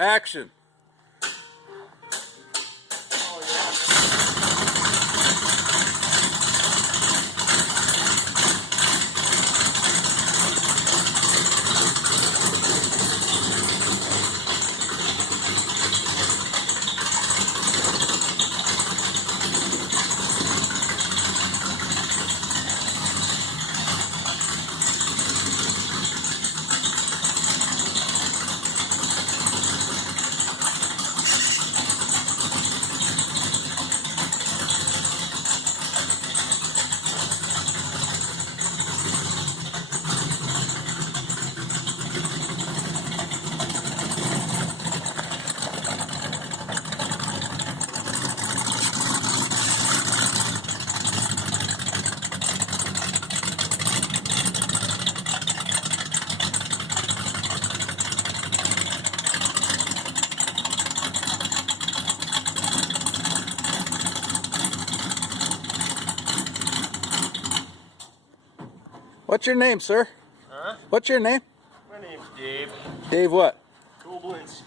Action. What's your name, sir? Huh? What's your name? My name's Dave. Dave what? Koblenz.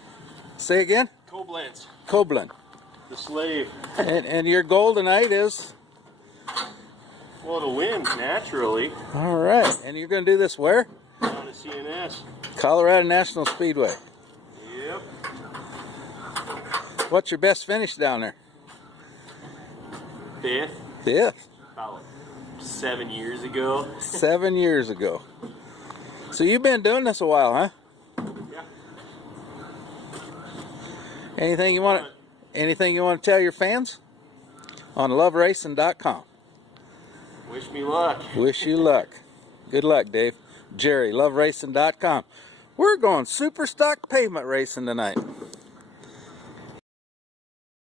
Say again? Koblenz. Koblen. The slave. And your goldenite is? Well, to win, naturally. All right. And you're going to do this where? On the CNS. Colorado National Speedway. Yep. What's your best finish down there? Fifth. Fifth. About 7 years ago. 7 years ago. So you've been doing this a while, huh? Yeah. Anything you want to tell your fans? On loveracing.com. Wish me luck. Wish you luck. Good luck, Dave. Jerry, loveracing.com. We're going super stock pavement racing tonight.